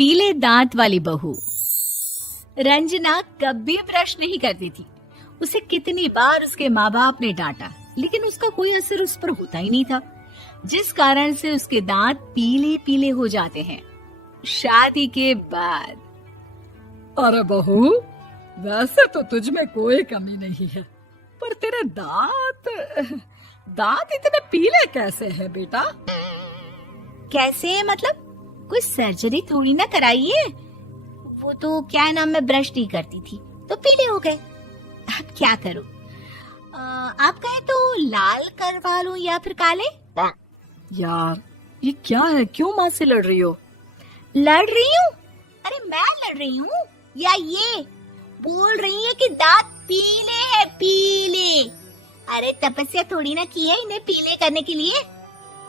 पीले दांत वाली बहू। रंजना कभी ब्रश नहीं करती थी। उसे कितनी बार उसके माँ बाप ने डांटा, लेकिन उसका कोई असर उस पर होता ही नहीं था, जिस कारण से उसके दांत पीले पीले हो जाते हैं। शादी के बाद। अरे बहू, वैसे तो तुझ में कोई कमी नहीं है, पर तेरे दांत इतने पीले कैसे हैं बेटा? कैसे मतलब? कोई सर्जरी थोड़ी ना कराई है। वो तो क्या नाम, मैं ब्रश नहीं करती थी तो पीले हो गए। अब क्या करूं? आप कहें तो लाल करवा लूं या फिर काले? यार ये क्या है, क्यों माँ से लड़ रही हो? लड़ रही हूँ? अरे मैं लड़ रही हूँ या ये बोल रही है कि दांत पीले हैं, पीले। अरे तपस्या थोड़ी ना की है इन्हें पीले करने के लिए।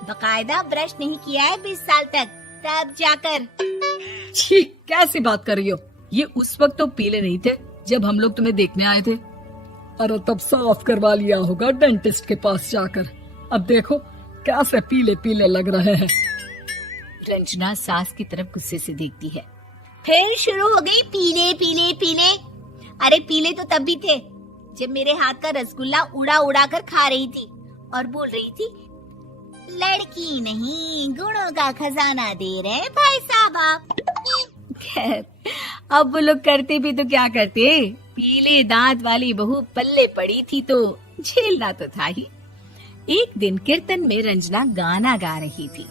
बकायदा ब्रश नहीं किया है 20 साल तक, तब जाकर। छी, कैसी बात कर रही हो? ये उस वक्त तो पीले नहीं थे जब हम लोग तुम्हें देखने आए थे। अरे तब साफ करवा लिया होगा डेंटिस्ट के पास जाकर। अब देखो कैसे पीले पीले लग रहे हैं। रंजना सास की तरफ गुस्से से देखती है। फिर शुरू हो गई पीले पीले पीले। अरे पीले तो तब भी थे जब मेरे हाथ का रसगुल्ला उड़ा उड़ा कर खा रही थी और बोल रही थी, लड़की नहीं गुणों का खजाना दे रहे भाई साहब आप। खैर, अब वो लोग करते भी तो क्या करते, पीले दांत वाली बहू पल्ले पड़ी थी तो झेलना तो था ही। एक दिन कीर्तन में रंजना गाना गा रही थी।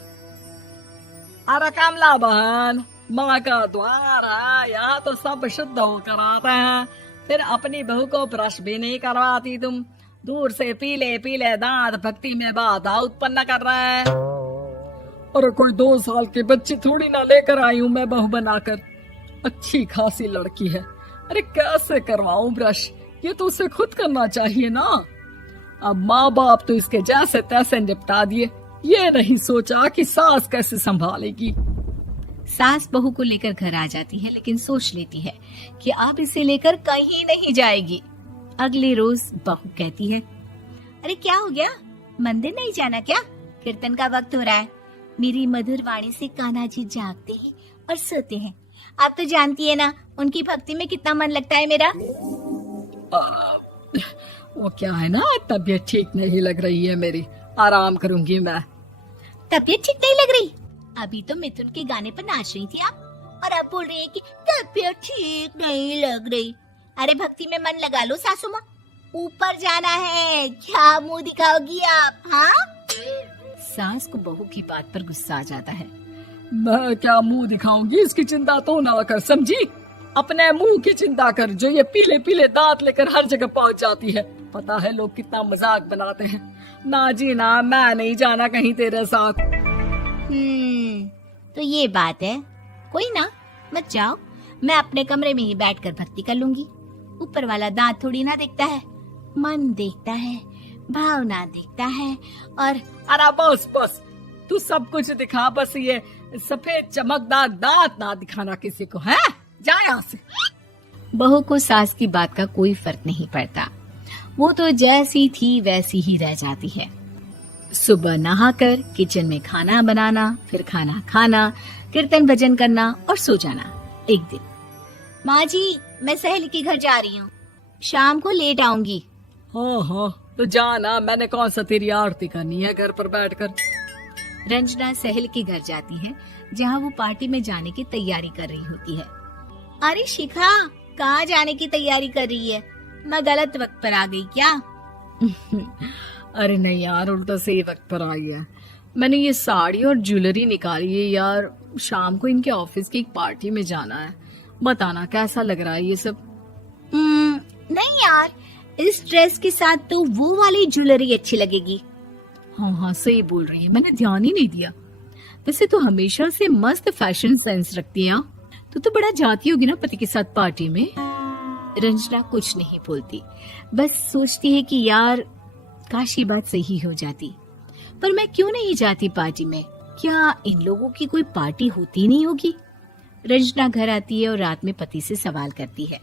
अरे कमला बहन, माँ का द्वार है, यहाँ तो सब शुद्ध होकर आते हैं, फिर अपनी बहू को ब्रश भी नहीं करवाती तुम। दूर से पीले पीले दांत भक्ति में बाधा उत्पन्न कर रहे हैं। अरे कोई 2 साल के बच्ची थोड़ी ना लेकर आई हूँ मैं बहू बनाकर। अच्छी खासी लड़की है, अरे कैसे करवाऊं ब्रश? ये तो उसे खुद करना चाहिए ना। अब माँ बाप तो इसके जैसे तैसे निपटा दिए, ये नहीं सोचा कि सास कैसे संभालेगी। सास बहू को लेकर घर आ जाती है, लेकिन सोच लेती है कि अब इसे लेकर कहीं नहीं जाएगी। अगले रोज बहू कहती है, अरे क्या हो गया, मंदिर नहीं जाना क्या? कीर्तन का वक्त हो रहा है। मेरी मधुर वाणी से कान्हा जी जागते हैं और सोते हैं। आप तो जानती है ना उनकी भक्ति में कितना मन लगता है मेरा। वो क्या है ना, तबीयत ठीक नहीं लग रही है मेरी, आराम करूंगी मैं। तबीयत ठीक नहीं लग रही? अभी तो मिथुन के गाने पर नाच रही थी आप, और अब बोल रही है कि तबीयत ठीक नहीं लग रही। अरे भक्ति में मन लगा लो सासू माँ, ऊपर जाना है, क्या मुंह दिखाओगी आप? हाँ? सास को बहू की बात पर गुस्सा आ जाता है। मैं क्या मुंह दिखाऊंगी, इसकी चिंता तो ना कर, समझी? अपने मुंह की चिंता कर, जो ये पीले पीले दांत लेकर हर जगह पहुंच जाती है। पता है लोग कितना मजाक बनाते हैं। ना जी ना, मैं नहीं जाना कहीं तेरे साथ। तो ये बात है। कोई ना, मत जाओ, मैं अपने कमरे में ही बैठकर भक्ति कर लूंगी। ऊपर वाला दांत थोड़ी ना देखता है, मन देखता है, भावना देखता है। और अरे बस बस, तू सब कुछ दिखा, बस ये सफेद चमकदार दांत ना दिखाना किसी को, है? जा यहाँ से। बहू को सास की बात का कोई फर्क नहीं पड़ता, वो तो जैसी थी वैसी ही रह जाती है। सुबह नहाकर किचन में खाना बनाना, फिर खाना खाना, कीर्तन भजन करना और सो जाना। एक दिन, माँ जी मैं सहेली के घर जा रही हूँ, शाम को लेट आऊंगी। हाँ हाँ तो जाना, मैंने कौन सा तेरी आरती करनी है घर पर बैठकर। रंजना सहेली के घर जाती है, जहाँ वो पार्टी में जाने की तैयारी कर रही होती है। अरे शिखा, कहाँ जाने की तैयारी कर रही है? मैं गलत वक्त पर आ गई क्या? अरे नहीं यार, उल्टा सही वक्त पर आई है। मैंने ये साड़ी और ज्वेलरी निकाली है यार, शाम को इनके ऑफिस की एक पार्टी में जाना है। बताना कैसा लग रहा है ये सब? नहीं यार, इस ड्रेस के साथ तो वो वाली ज्वेलरी अच्छी लगेगी। हाँ हाँ सही बोल रही है, मैंने ध्यान ही नहीं दिया। वैसे तो हमेशा से मस्त फैशन सेंस रखती है। तो बड़ा जाती होगी ना पति के साथ पार्टी में। रंजना कुछ नहीं बोलती, बस सोचती है कि यार काश ये बात सही हो जाती, पर मैं क्यों नहीं जाती पार्टी में? क्या इन लोगों की कोई पार्टी होती नहीं होगी? रंजना घर आती है और रात में पति से सवाल करती है,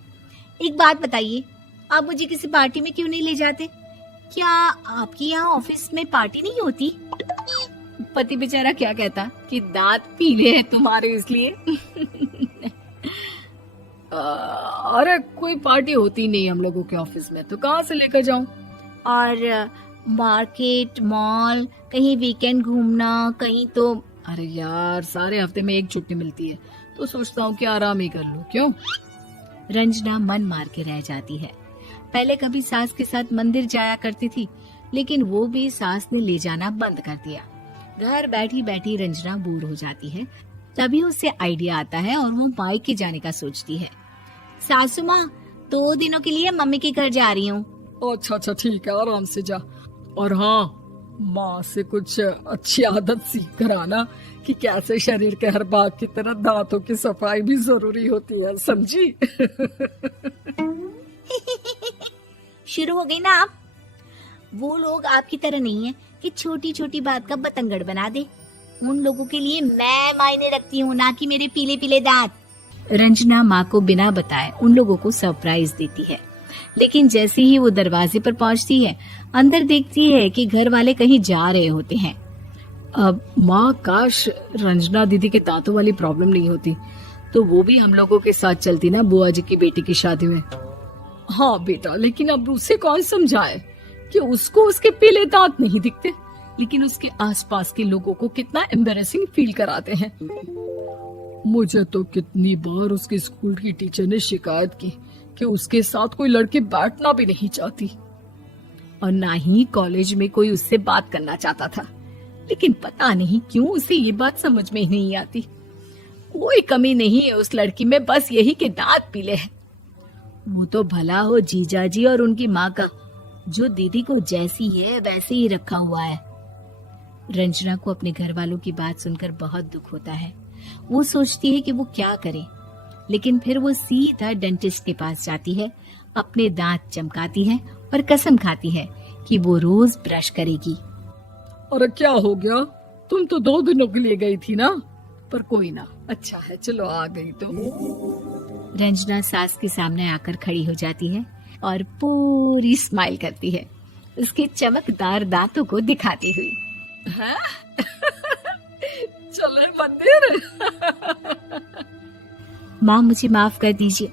एक बात बताइए, आप मुझे किसी पार्टी में क्यों नहीं ले जाते? क्या आपके यहाँ ऑफिस में पार्टी नहीं होती? पति बेचारा क्या कहता कि दांत पीले हैं तुम्हारे इसलिए। अरे कोई पार्टी होती नहीं हम लोगों के ऑफिस में, तो कहाँ से लेकर जाऊं? और मार्केट, मॉल, कहीं वीकेंड घूमना, कहीं तो। अरे यार, सारे हफ्ते में एक छुट्टी मिलती है, तो सोचता हूँ कि आराम ही कर लूं। क्यों? रंजना मन मार के रह जाती है। पहले कभी सास के साथ मंदिर जाया करती थी, लेकिन वो भी सास ने ले जाना बंद कर दिया। घर बैठी बैठी रंजना बोर हो जाती है। तभी उसे आइडिया आता है और वो मायके जाने का सोचती है। सासू माँ, 2 दिनों के लिए मम्मी के घर जा रही हूँ। अच्छा ठीक है, आराम से जा। और हाँ, माँ से कुछ अच्छी आदत सीख कर आना कि कैसे शरीर के हर भाग की तरह दांतों की सफाई भी जरूरी होती है, समझी? शुरू हो गई ना आप। वो लोग आपकी तरह नहीं है कि छोटी छोटी बात का बतंगड़ बना दे। उन लोगों के लिए मैं मायने रखती हूँ, ना कि मेरे पीले पीले दांत। रंजना माँ को बिना बताए उन लोगों को सरप्राइज देती है, लेकिन जैसे ही वो दरवाजे पर पहुंचती है, अंदर देखती है कि घर वाले कहीं जा रहे होते हैं। अब माँ, काश रंजना दीदी के दांतों वाली प्रॉब्लम नहीं होती, तो वो भी हम लोगों के साथ चलती ना बुआ जी की बेटी की शादी में। हाँ बेटा, लेकिन अब उसे कौन समझाए कि उसको उसके पीले दांत नहीं दिखते, लेकिन उसके आसपास के लोगों को कितना एम्बैरेसिंग फील कराते हैं। मुझे तो कितनी बार उसके स्कूल की टीचर ने शिकायत की कि उसके साथ कोई लड़की बैठना भी नहीं चाहती, और ना ही कॉलेज में कोई उससे बात करना चाहता था। लेकिन पता नहीं क्यों उसे ये बात समझ में ही नहीं आती। कोई कमी नहीं है उस लड़की में, बस यही कि दांत पीले हैं। वो तो भला हो जीजाजी और उनकी माँ का, जो दीदी को जैसी है वैसे ही रखा हुआ है। रंजना को अपने घर वालों की बात सुनकर बहुत दुख होता है। वो सोचती है कि वो क्या करे, लेकिन फिर वो सीधा डेंटिस्ट के पास जाती है, अपने दांत चमकाती है और कसम खाती है कि वो रोज ब्रश करेगी। अरे क्या हो गया? तुम तो 2 दिनों के लिए गई थी ना, पर कोई ना, अच्छा है, चलो आ गई तो। रंजना सास के सामने आकर खड़ी हो जाती है और पूरी स्माइल करती है, उसके चमकदार दांतों को दिखाती हुई। चले मंदिर। माँ, मुझे माफ कर दीजिए,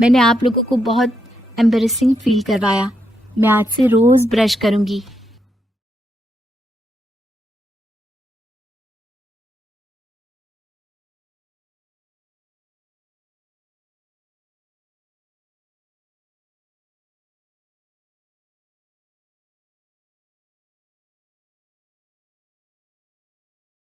मैंने आप लोगों को बहुत एम्बैरेसिंग फील करवाया। मैं आज से रोज ब्रश करूंगी।